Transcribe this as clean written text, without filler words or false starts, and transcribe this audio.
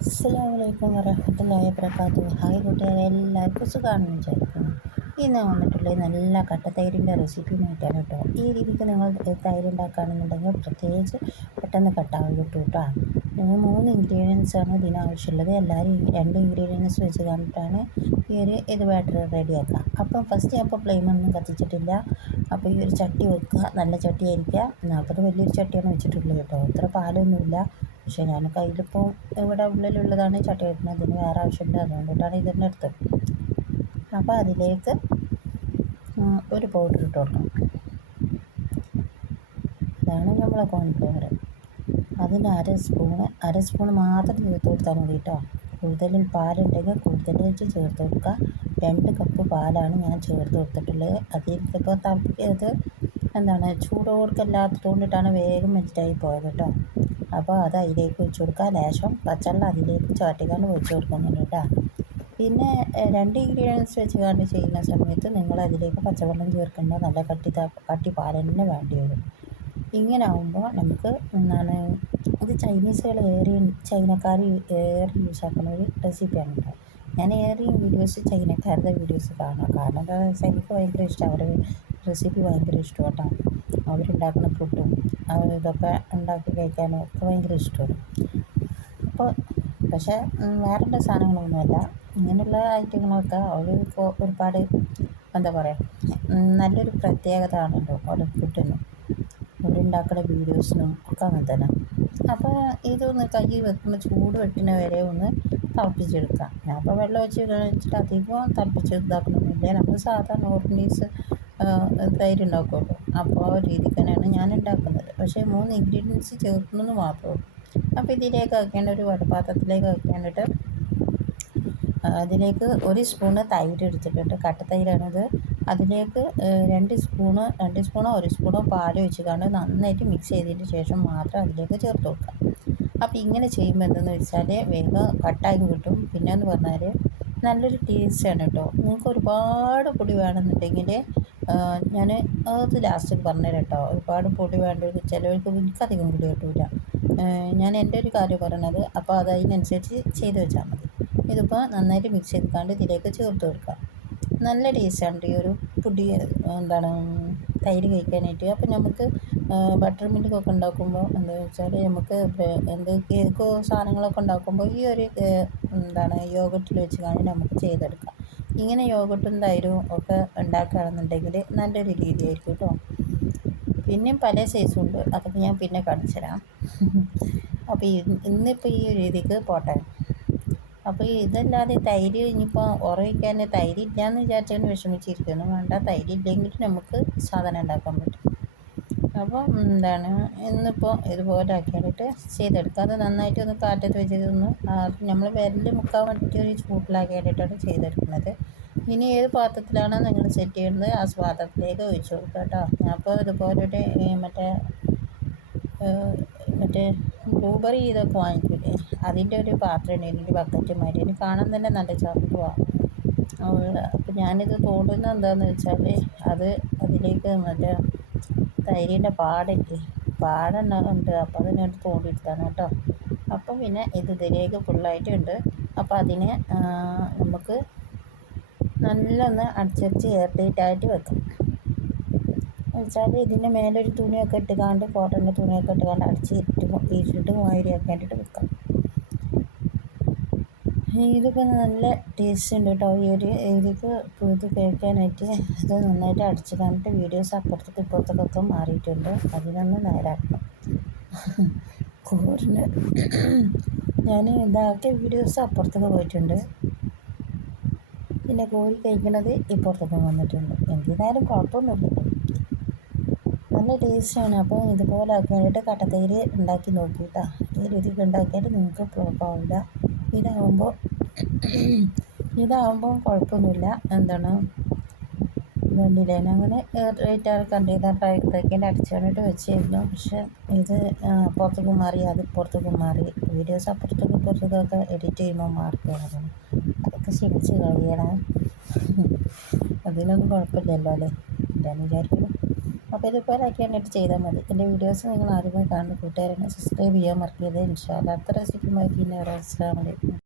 അസ്സലാമലൈക്കും വറഹ്മത്തുള്ളാഹി വബറകാതുഹു. ഹായ് കൂട്ടുകാരെ, എല്ലാവർക്കും സുഖമാണെന്ന് വിചാരിക്കുന്നു. ഇന്ന് വന്നിട്ടുള്ളത് നല്ല കട്ടത്തൈരിൻ്റെ റെസിപ്പിയുമായിട്ടാണ് കേട്ടോ. ഈ രീതിക്ക് നിങ്ങൾ തൈര് ഉണ്ടാക്കുകയാണെന്നുണ്ടെങ്കിൽ പ്രത്യേകിച്ച് പെട്ടെന്ന് കട്ടാവും കിട്ടും കേട്ടോ. നിങ്ങൾ 3 ഇൻഗ്രീഡിയൻസാണ് ഇതിനാവശ്യമുള്ളത്. എല്ലാവരും 2 ഇൻഗ്രീഡിയൻസ് വെച്ച് കണ്ടിട്ടാണ് ഇത് ബാറ്റർ റെഡിയാക്കുക. അപ്പം ഫസ്റ്റ് അപ്പോൾ ഫ്ലെയിമൊന്നും കത്തിച്ചിട്ടില്ല. അപ്പോൾ ഈ ഒരു ചട്ടി വെക്കുക, നല്ല ചട്ടി ആയിരിക്കുക. അപ്പോൾ അത് വലിയൊരു ചട്ടിയാണ് വെച്ചിട്ടുള്ളത് കേട്ടോ. അത്ര പാലൊന്നുമില്ല. പക്ഷേ ഞാൻ കയ്യിലിപ്പോൾ ഇവിടെ ഉള്ളിലുള്ളതാണ് ചട്ടി വെക്കുന്നത്. ഇതിന് വേറെ ആവശ്യമുണ്ട്, അതുകൊണ്ടിട്ടാണ് ഇതിൻ്റെ അടുത്ത്. അപ്പോൾ അതിലേക്ക് ഒരു പൗഡർ ഇട്ട് കൊടുക്കണം. ഇതാണ് നമ്മളെ കോൺഫ്ലവർ. അതിന് അര സ്പൂണ് മാത്രം ചേർത്ത് കൊടുത്താൽ മതി കേട്ടോ. കൂടുതൽ പാലുണ്ടെങ്കിൽ കൂടുതൽ വെച്ച് ചേർത്ത് കൊടുക്കുക. 2 കപ്പ് പാലാണ് ഞാൻ ചേർത്ത് കൊടുത്തിട്ടുള്ളത്. അതിലിപ്പോൾ തിളപ്പിച്ചത് ചൂടോടുക്കല്ലാത്തത് കൊണ്ടിട്ടാണ് വേഗം മെൽറ്റായി പോയത് കേട്ടോ. അപ്പോൾ അത് അതിലേക്ക് ഒഴിച്ച് കൊടുക്കുക. ലേശം പച്ചവെള്ളം അതിലേക്ക് ചാട്ടിക്കാണ്ട് ഒഴിച്ച് കൊടുക്കുന്നുണ്ട് കേട്ടോ. പിന്നെ 2 ഇൻഗ്രീഡിയൻസ് വെച്ച് ചെയ്യുന്ന സമയത്ത് നിങ്ങൾ അതിലേക്ക് പച്ചവെള്ളം ചേർക്കേണ്ട, നല്ല കട്ടി പാൽ തന്നെ വേണ്ടി വരും. ഇങ്ങനെ ആകുമ്പോൾ നമുക്ക് ഇത് ചൈനക്കാർ ഏറെ യൂസാക്കുന്ന ഒരു റെസിപ്പിയാണ് കേട്ടോ. ഞാൻ ഏറെയും വീഡിയോസ് ചൈനക്കാരുടെ വീഡിയോസ് കാണാം. കാരണം എന്താണെന്ന് വെച്ചാൽ എനിക്ക് ഭയങ്കര ഇഷ്ടമാണ്. അവരുടെ റെസിപ്പി ഭയങ്കര ഇഷ്ടം കേട്ടോ. അവരുണ്ടാക്കുന്ന ഫുഡും ഇതൊക്കെ ഉണ്ടാക്കി കഴിക്കാനും ഒക്കെ ഭയങ്കര ഇഷ്ടമാണ്. അപ്പോൾ പക്ഷേ വേറെ സാധനങ്ങളൊന്നുമല്ല, ഇങ്ങനെയുള്ള ഐറ്റങ്ങളൊക്കെ അവർ ഒരുപാട് എന്താ പറയുക, നല്ലൊരു പ്രത്യേകത ആണല്ലോ ഓരോ ഫുഡിനും, അവരുണ്ടാക്കുന്ന വീഡിയോസിനും ഒക്കെ അങ്ങനെ തന്നെ. അപ്പോൾ ഇതൊന്ന് കൈ വെക്കുമ്പോൾ ചൂട് വെട്ടിന വരെ ഒന്ന് തിളപ്പിച്ചെടുക്കാം. ഞാൻ അപ്പോൾ വെള്ളം വെച്ചിട്ട് അധികം തിളപ്പിച്ച് ഇതാക്കണമെന്നില്ല. നമ്മൾ സാധാരണ ഓർഗനൈസ് തൈര് ഉണ്ടാക്കുമല്ലോ, അപ്പോൾ ആ രീതിക്ക് തന്നെയാണ് ഞാൻ ഉണ്ടാക്കുന്നത്. പക്ഷേ 3 ഇൻഗ്രീഡിയൻസ് ചേർക്കുന്നത് മാത്രമേ ഉള്ളൂ. അപ്പോൾ ഇതിലേക്ക് ആക്കേണ്ട, ഒരു വടപാത്രത്തിലേക്ക് ആക്കേണ്ടിട്ട് അതിലേക്ക് 1 സ്പൂണ് തൈര് എടുത്തിട്ടുണ്ട്. കട്ടത്തൈരാണിത്. അതിലേക്ക് 2 സ്പൂണോ 1 സ്പൂണോ പാൽ ഒഴിച്ചിട്ടാണ് നന്നായിട്ട് മിക്സ് ചെയ്തതിന് ശേഷം മാത്രം അതിലേക്ക് ചേർത്ത് കൊടുക്കുക. അപ്പോൾ ഇങ്ങനെ ചെയ്യുമ്പോൾ എന്തെന്ന് വെച്ചാൽ വേഗം കട്ടായി കിട്ടും. പിന്നെ എന്ന് പറഞ്ഞാൽ നല്ലൊരു ടേസ്റ്റാണ് കേട്ടോ. നിങ്ങൾക്ക് ഒരുപാട് പൊടി വേണമെന്നുണ്ടെങ്കിൽ ഞാൻ അത് ലാസ്റ്റ് പറഞ്ഞുതരാം കേട്ടോ. ഒരുപാട് പൊടി വേണ്ടവർക്ക് ചിലവർക്ക് എനിക്കധികം പൊടി കിട്ടില്ല. ഞാൻ എൻ്റെ ഒരു കാര്യം പറയണത്. അപ്പോൾ അത് അതിനനുസരിച്ച് ചെയ്ത് വെച്ചാൽ മതി. ഇതിപ്പോൾ നന്നായിട്ട് മിക്സ് ചെയ്തിട്ടാണ്ട് ഇതിലേക്ക് ചേർത്ത് കൊടുക്കുക. നല്ല ടേസ്റ്റാണ് ഈ ഒരു പൊടി തൈര് കഴിക്കാനായിട്ട്. അപ്പോൾ നമുക്ക് ബട്ടർ മിൽക്കൊക്കെ ഉണ്ടാക്കുമ്പോൾ എന്താണെന്ന് വെച്ചാൽ നമുക്ക് കേക്കോ സാധനങ്ങളൊക്കെ ഉണ്ടാക്കുമ്പോൾ ഈ ഒരു യോഗട്ടിൽ വെച്ച് നമുക്ക് ചെയ്തെടുക്കാം. ഇങ്ങനെ യോഗട്ടും തൈരും ഒക്കെ ഉണ്ടാക്കുകയാണെന്നുണ്ടെങ്കിൽ നല്ലൊരു രീതിയായിരിക്കും കേട്ടോ. പിന്നെയും പല സൈസും ഉണ്ട്, അതൊക്കെ ഞാൻ പിന്നെ കാണിച്ചു തരാം. അപ്പോൾ ഇന്നിപ്പോൾ ഈ രീതിക്ക് പോട്ടെ. അപ്പോൾ ഇതല്ലാതെ തൈര് ഇനിയിപ്പോൾ ഉറവിക്കാൻ തൈര് ഇല്ലയെന്ന് വിചാരിച്ചാൽ വിഷമിച്ചിരിക്കുന്നു. വേണ്ട, തൈര് ഇല്ലെങ്കിൽ നമുക്ക് സാധനം ഉണ്ടാക്കാൻ പറ്റും. അപ്പോൾ ഇന്നിപ്പോൾ ഇതുപോലെ ആക്കിയിട്ട് ചെയ്തെടുക്കുക. അത് നന്നായിട്ട് ഒന്ന് കാറ്റത്ത് വെച്ചതൊന്ന് നമ്മൾ വിരൽ മുക്കാൻ വേണ്ടിയിട്ട് ഒരു ചൂട്ടിലാക്കിയിട്ടാണ് ചെയ്തെടുക്കുന്നത്. ഇനി ഏത് പാത്രത്തിലാണോ നിങ്ങൾ സെറ്റ് ചെയ്യുന്നത് ആ പാത്രത്തിലേക്ക് ഒഴിച്ച് കൊടുക്കുക കേട്ടോ. അപ്പോൾ ഇതുപോലെ ഒരു മറ്റേ ബ്ലൂബെറി ഇതൊക്കെ വാങ്ങിക്കില്ലേ, അതിൻ്റെ ഒരു പാത്രം എനിക്ക് ബക്കറ്റ് മാതിരി. എനിക്ക് കാണാൻ തന്നെ നല്ല ചതുവാണ്. അപ്പോൾ ഞാനിത് തോണ്ടുന്നത് എന്താണെന്ന് വെച്ചാൽ അതിലേക്ക് തൈരിൻ്റെ പാടെണ്ണം ഉണ്ട്. അപ്പോൾ അതിനടുത്ത് തോണ്ടിയെടുത്താണ് കേട്ടോ. അപ്പം പിന്നെ ഇതിലേക്ക് ഫുള്ളായിട്ടുണ്ട്. അപ്പോൾ അതിനെ നമുക്ക് നല്ലൊന്ന് അടച്ചടിച്ച് എയർ ടൈറ്റായിട്ട് വെക്കാം. വെച്ചാൽ ഇതിൻ്റെ മേലൊരു തുണിയൊക്കെ ഇട്ടുകാണ്ട്, കോട്ടൻ്റെ തുണിയൊക്കെ ഇട്ടുകാണ്ട് ഇരുട്ട് മാതിരിയൊക്കെ ആക്കിയിട്ട് വെക്കാം. ഇതിപ്പോൾ നല്ല ടേസ്റ്റ് ഉണ്ട് കേട്ടോ. ഈ ഒരു ഇതിക്ക് ഇത് കഴിക്കാനായിട്ട് ഇത് നന്നായിട്ട് അടിച്ച് കണ്ടിട്ട് വീഡിയോസ് അപ്പുറത്തേക്ക് ഇപ്പുറത്തേക്കൊക്കെ മാറിയിട്ടുണ്ട്. അതിനൊന്ന് നേരാക്കണം. കോരിന് ഞാൻ ഇതാക്കിയ വീഡിയോസ് അപ്പുറത്തേക്ക് പോയിട്ടുണ്ട്. പിന്നെ കോരി കഴിക്കുന്നത് ഇപ്പുറത്തേക്ക് വന്നിട്ടുണ്ട്. എന്തായാലും കുഴപ്പമൊന്നുമില്ല, നല്ല ടേസ്റ്റാണ്. അപ്പോൾ ഇതുപോലെ ആക്കിയിട്ട് കട്ടത്തൈര് ഉണ്ടാക്കി നോക്കിയിട്ടാ. ഈ രീതിക്ക് ഉണ്ടാക്കിയാൽ നിങ്ങൾക്ക് കുഴപ്പമില്ല. ഇതാവുമ്പോൾ കുഴപ്പമൊന്നുമില്ല. വേണ്ടിയില്ല, അങ്ങനെ റേറ്റ് കണ്ടെയ്നറിൻ്റെ അടിച്ചാണിട്ട് വെച്ചിരുന്നു. പക്ഷേ ഇത് പുറത്തേക്ക് മാറി, അത് ഇപ്പുറത്തേക്ക് മാറി. വീഡിയോസ് അപ്പുറത്തേക്ക് ഇപ്പുറത്തേക്കൊക്കെ എഡിറ്റ് ചെയ്യുമ്പോൾ മാറിപ്പോകണം. അതൊക്കെ ക്ഷമിച്ച് കളയണം. അതിനൊന്നും കുഴപ്പമില്ലല്ലോ അല്ലേ, എന്താണെന്ന് വിചാരിക്കുന്നു. അപ്പോൾ ഇതുപോലെ ആക്കി വേണ്ടിയിട്ട് ചെയ്താൽ മതി. എൻ്റെ വീഡിയോസ് നിങ്ങൾ ആദ്യമായി കാണുന്ന കൂട്ടുകാരെന്നെ സബ്സ്ക്രൈബ് ചെയ്യാൻ മറക്കരുത്. ഇൻഷാ അല്ലാഹ് അടുത്ത റെസിപ്പിയുമായി പിന്നെ വരാം. അസ്സലാമു അലൈക്കും.